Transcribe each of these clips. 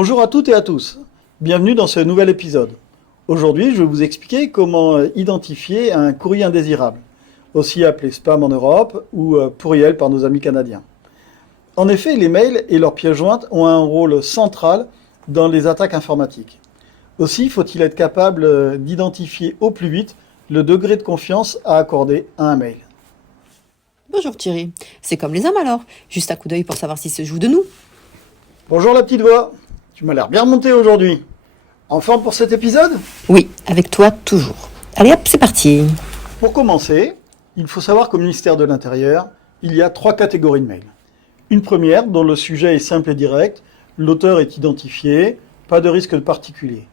Bonjour à toutes et à tous, bienvenue dans ce nouvel épisode. Aujourd'hui, je vais vous expliquer comment identifier un courrier indésirable, aussi appelé spam en Europe ou pourriel par nos amis canadiens. En effet, les mails et leurs pièces jointes ont un rôle central dans les attaques informatiques. Aussi, faut-il être capable d'identifier au plus vite le degré de confiance à accorder à un mail. Bonjour Thierry, c'est comme les hommes alors, juste un coup d'œil pour savoir s'ils se jouent de nous. Bonjour la petite voix, tu m'as l'air bien remonté aujourd'hui. En forme pour cet épisode ? Oui, avec toi toujours. Allez hop, c'est parti. Pour commencer, il faut savoir qu'au ministère de l'Intérieur, il y a 3 catégories de mails. Une première, dont le sujet est simple et direct, l'auteur est identifié, pas de risque particulier.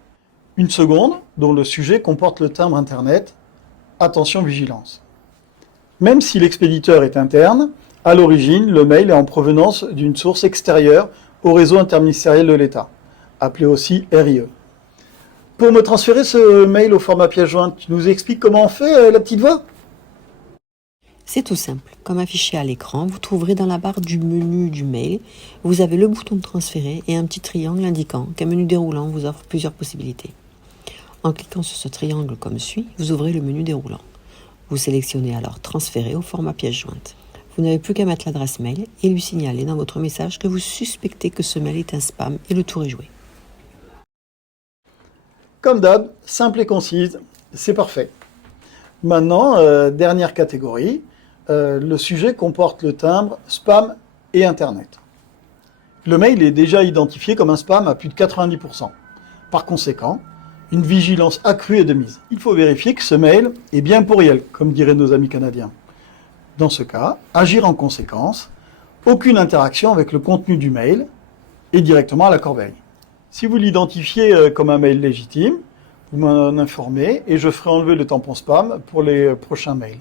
Une seconde, dont le sujet comporte le timbre Internet, attention vigilance. Même si l'expéditeur est interne, à l'origine, le mail est en provenance d'une source extérieure au réseau interministériel de l'État, appelé aussi RIE. Pour me transférer ce mail au format pièce jointe, tu nous expliques comment on fait, la petite voix ? C'est tout simple. Comme affiché à l'écran, vous trouverez dans la barre du menu du mail, vous avez le bouton de transférer et un petit triangle indiquant qu'un menu déroulant vous offre plusieurs possibilités. En cliquant sur ce triangle comme suit, vous ouvrez le menu déroulant. Vous sélectionnez alors transférer au format pièce jointe. Vous n'avez plus qu'à mettre l'adresse mail et lui signaler dans votre message que vous suspectez que ce mail est un spam et le tour est joué. Comme d'hab, simple et concise, c'est parfait. Maintenant, dernière catégorie, le sujet comporte le timbre spam et Internet. Le mail est déjà identifié comme un spam à plus de 90%. Par conséquent, une vigilance accrue est de mise. Il faut vérifier que ce mail est bien pourriel, comme diraient nos amis canadiens. Dans ce cas, agir en conséquence, aucune interaction avec le contenu du mail et directement à la corbeille. Si vous l'identifiez comme un mail légitime, vous m'en informez et je ferai enlever le tampon spam pour les prochains mails.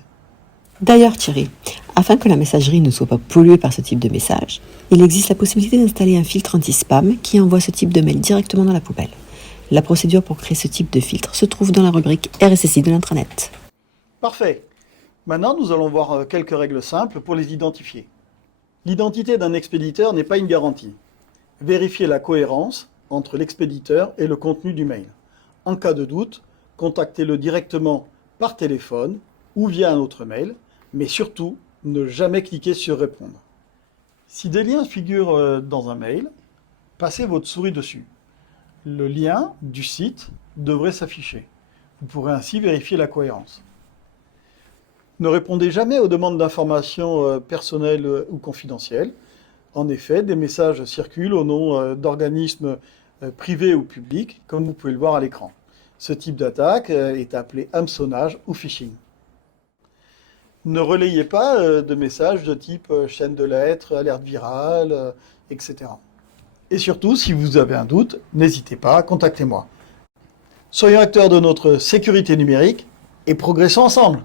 D'ailleurs Thierry, afin que la messagerie ne soit pas polluée par ce type de message, il existe la possibilité d'installer un filtre anti-spam qui envoie ce type de mail directement dans la poubelle. La procédure pour créer ce type de filtre se trouve dans la rubrique RSSI de l'intranet. Parfait. Maintenant, nous allons voir quelques règles simples pour les identifier. L'identité d'un expéditeur n'est pas une garantie. Vérifiez la cohérence entre l'expéditeur et le contenu du mail. En cas de doute, contactez-le directement par téléphone ou via un autre mail, mais surtout, ne jamais cliquer sur répondre. Si des liens figurent dans un mail, passez votre souris dessus. Le lien du site devrait s'afficher. Vous pourrez ainsi vérifier la cohérence. Ne répondez jamais aux demandes d'informations personnelles ou confidentielles. En effet, des messages circulent au nom d'organismes privés ou publics, comme vous pouvez le voir à l'écran. Ce type d'attaque est appelé hameçonnage ou phishing. Ne relayez pas de messages de type chaîne de lettres, alerte virale, etc. Et surtout, si vous avez un doute, n'hésitez pas, contactez-moi. Soyons acteurs de notre sécurité numérique et progressons ensemble.